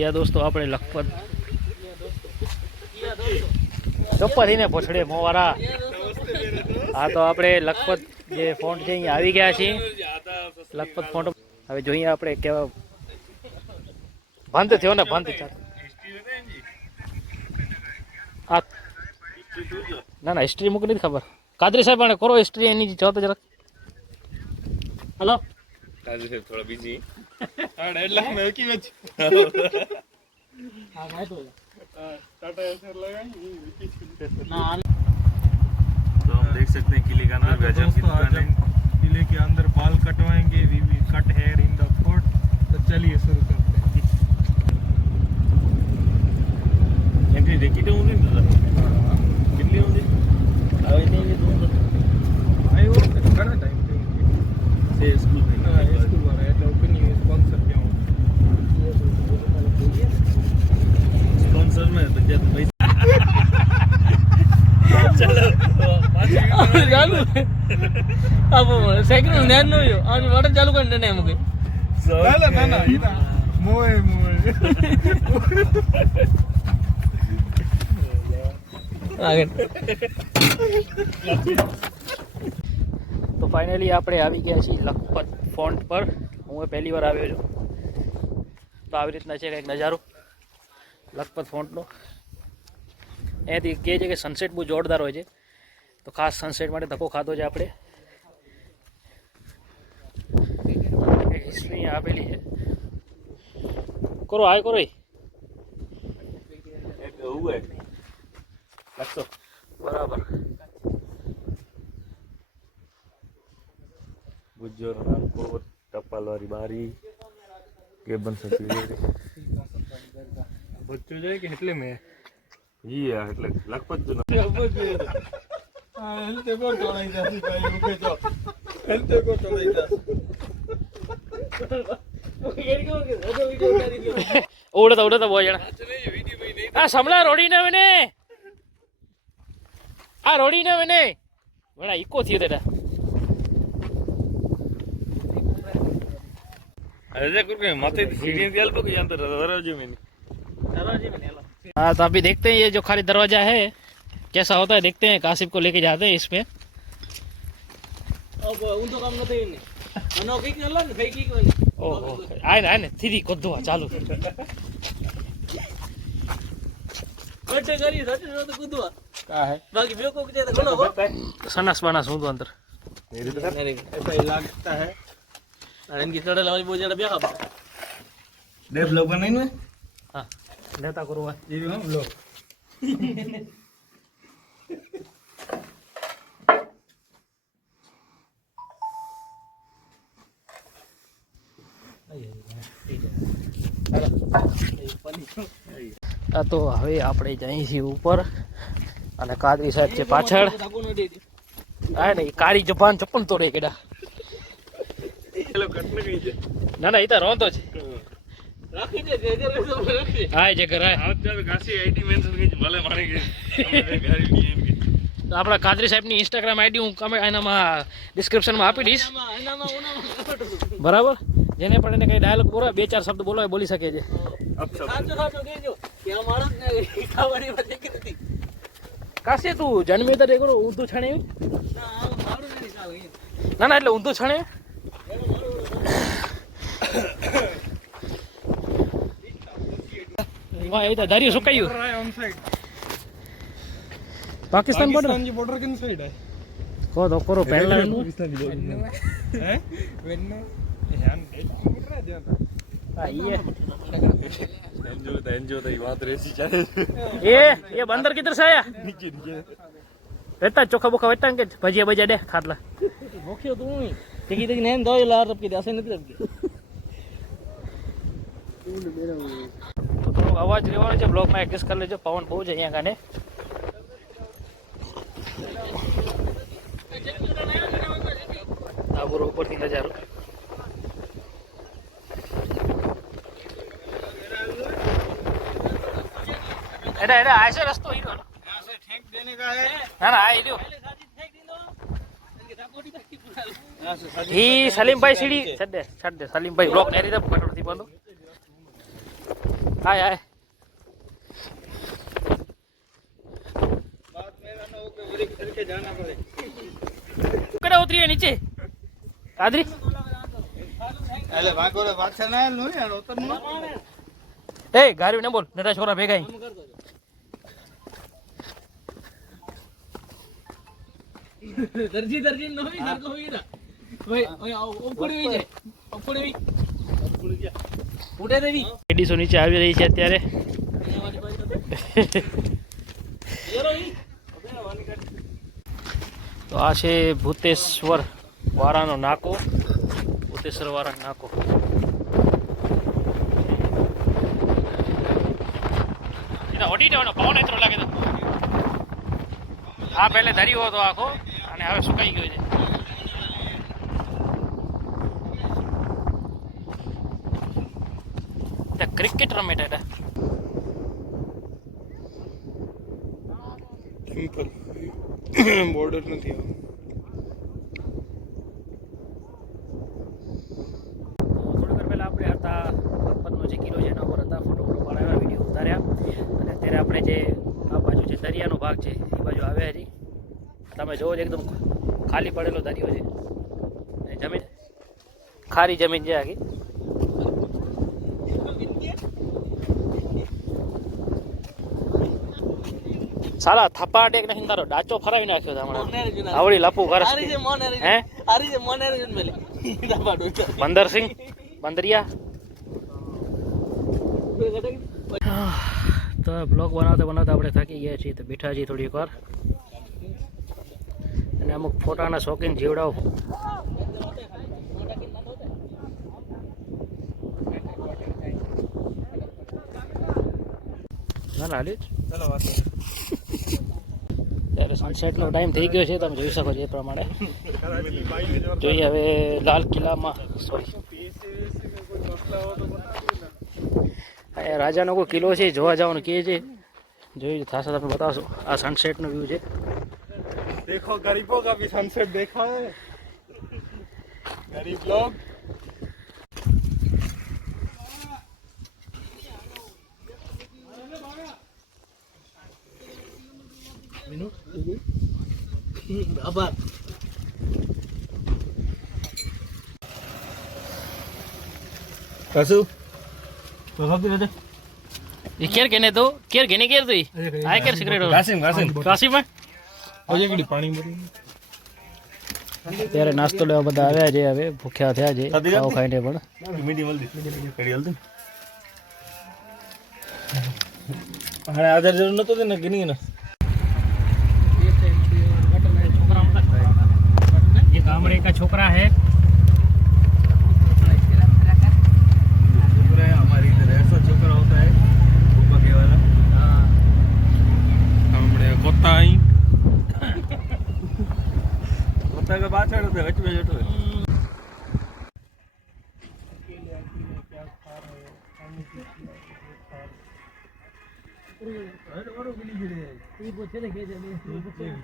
યા દોસ્તો આપણે લખપત ચોપ્પાથી ને પોછડે મોવારા હા તો આપણે લખપત જે ફોન્ટ છે અહીંયા આવી ગયા છીએ લખપત ફોન્ટ હવે જોઈએ આપણે કેવા બંધ થયો ને બંધ ચાલ આ ના ના હિસ્ટ્રી મૂકી નથી ખબર કાદરી સાહેબ પણ કરો હિસ્ટ્રી એની જો તો જરાક હલો કાદરી સાહેબ થોડા બીજી એટલે મેં કી વચ હા ભાઈ તો टाटा ऐसे लगाएंगे ना तो हम देख सकते हैं किले के अंदर गजब की दुकान है किले के अंदर बाल कटवाएंगे we will cut hair in the fort तो चलिए शुरू करते हैं एंट्री देखी तो उन्हें कितनी होगी હવે નહીં તો आयो घणा टाइम से स्कूल में स्कूल वाला એટલે ઓપનિંગ સ્પોન્સર ક્યાં स्पॉन्सर में तो क्या पैसा चलो ચાલુ अब सेकंड ध्यान नो यो आज बटन चालू कर देने मुके ना ना इना मोए आगे तो फाइनली આપણે આવી ગયા છીએ લખપત ફોન્ટ પર હું પહેલી વાર આવ્યો છું તો આવી રીતના છે કંઈક નજારો લખપત ફોન્ટનો એથી કહે છે કે સનસેટ બહુ જોરદાર હોય છે તો ખાસ સનસેટ માટે ધક્કો ખાધો છે આપણે એક હિસ્ટ્રી આપેલી છે કરો હાય કરો एक हुआ है लक्षो બરાબર गुज्जर रामकोट टप्पल वाली बारी के बन सकती है बच्चों जाए कि એટલે में ये है એટલે લખપત જો હા હેલ્થે કો તોડાઈ જાસી ભાઈ ઉકે જો હેલ્થે કો તોડાઈ જાસ ઉડતા બહુ જણા આ સમલા રોડી ને મને આ રોડી ને મને બડા ઇકો થયો તેડા अरे कुछ माथे सीढ़ी दियाल को यहां तो दरवाजे में हाँ तो अभी देखते हैं ये जो खाली दरवाजा है कैसा होता है देखते हैं कासिफ को लेके जाते हैं इसमें अब उन तो काम नहीं अनो की करला ने भाई की कोनी ओहो आए ने थीदी कोदवा चालू बटे करी सच तो कोदवा का है बाकी बे को के तो घणो हो सनास बनास हूं तो अंदर मेरे तो ऐसा ही लगता है अरे इनकी चढ़े वाली बहुत ज्यादा ब्याह देव लोग बनाई ना हां नेता करो ये भी हम लोग તો હવે આપણે જઈએ છીએ ઉપર અને કાદરી સાહેબ છે પાછળ આ નહીં કાળી જબાન ચપ્પલ તોડે કેડા ના ના એ તો રોંધો છે હા જે ઘર આપણા કાદરી સાહેબની ઇન્સ્ટાગ્રામ આઈડી હું એનામાં ડિસ્ક્રિપ્શનમાં આપી દઈશ બરાબર જેને પણ એને કઈ ડાયલોગ બોલો 2-4 શબ્દ બોલો બોલી શકે છે કાશે તું જન્મે તો દેખો ઊંધું છણે ના ના એટલે ઊંધું છણે વાહ એ તો દરિયો સુકાયું पाकिस्तान बॉर्डर किन साइड है को तो करो पहला है वेन्नो ध्यान आइए एंजो तो बात रेसी चले ये बंदर किधर से आया नीचे रहता चोखा बोखा बैठा के भजिया भजिया दे खाटला भोक्यो तू ही देखी देखी नैन दो लार रब के ऐसे नहीं रब के तो थोड़ा आवाज रेवानो છે બ્લોગ માં એડજસ્ટ કરી લેજો પવન બહુ છે અહીંયા ગાને આબરો ઉપરથી નજારો એડા એડા આશે રસ્તો હીરો यहां से ठेक देने का है ના ના આ હીરો ही सलीम भाई सीढ़ी छड़ दे सलीम भाई ब्लॉक नहीं रहता पकड़ थी बंदो आए आए करे उतरी है नीचे कादरी अरे भागो रे पाछा ना नो यार उतर नो ए गाड़ी ने बोल नटा छोरा भेगा ही दर्जी दर्जी नो भी घर को होई ना ओए ओए ऊपर भी जाए ऊपर भी उड़े देवी લેડીઝો નીચે આવી રહી છે અત્યારે તો આ છે ભૂતેશ્વર વાળાનો નાકો ભૂતેશ્વર વાળા નાકો એના ઓડી દેવાનો પવન એટલો લાગે તો આ પહેલે ધર્યો હતો આખો અને હવે સુકાઈ ગયો છે ક્રિકેટ રમે ટાટા સિમ્પલ બોર્ડર નથી થોડી વાર પહેલાં આપણે હતા લખપતનો જે કિલ્લો છે એના ઉપર હતા ફોટો પાડાવ્યા વિડીયો ઉતાર્યા અને અત્યારે આપણે જે આ બાજુ જે દરિયાનો ભાગ છે એ બાજુ આવ્યા હજી તમે જોવો છો એકદમ ખાલી પડેલો દરિયો છે અને જમીન ખારી જમીન છે આખી સાલા થપ્પા ટેક નાખીને તારો ડાચો ફરાવી નાખ્યો છે હમણાં આવડી લપુ ઘર હે આરી જે મોનેર જન મેલે દાબાડો બંદરસિંહ બંદરિયા તો બ્લોગ બનાવતા બનાવતા આપણે થાકી ગયા છીએ તો બેઠા છીએ થોડીક વાર અને અમુક ફોટાના શોખીન જીવડાઓ ના ના હાલી ચાલો વાત ત્યારે સનસેટનો ટાઈમ થઈ ગયો છે તમે જોઈ શકો છો એ પ્રમાણે જોઈએ હવે લાલ કિલ્લામાં સોરી રાજાનો કોઈ કિલ્લો છે જોવા જવાનું કહે છે જોઈ થશે તમને બતાવશો આ સનસેટનો વ્યૂ છે देखो गरीबों का भी सनसेट देखा है गरीब लोग આભાર कसू ये केर केने तो केर केने केर तो आय केर सिगरेट कासिम कासिम કાશી માં ओए गडी पानी भरी ત્યારે નાસ્તો લેવા બધા આવ્યા છે હવે ભૂખ્યા થયા છે ખાવ ખાઈને પણ मीडियम हल्दी कड़ी हल्दी हाणे आदर जरूर नतो दे न गिनी न ये गामड़े का छोकरा है हमारी इधर ऐसा छोकरा होता है ऊपर के वाला हमने कोता आई कोता का पाछड़ होता है वच में बैठो है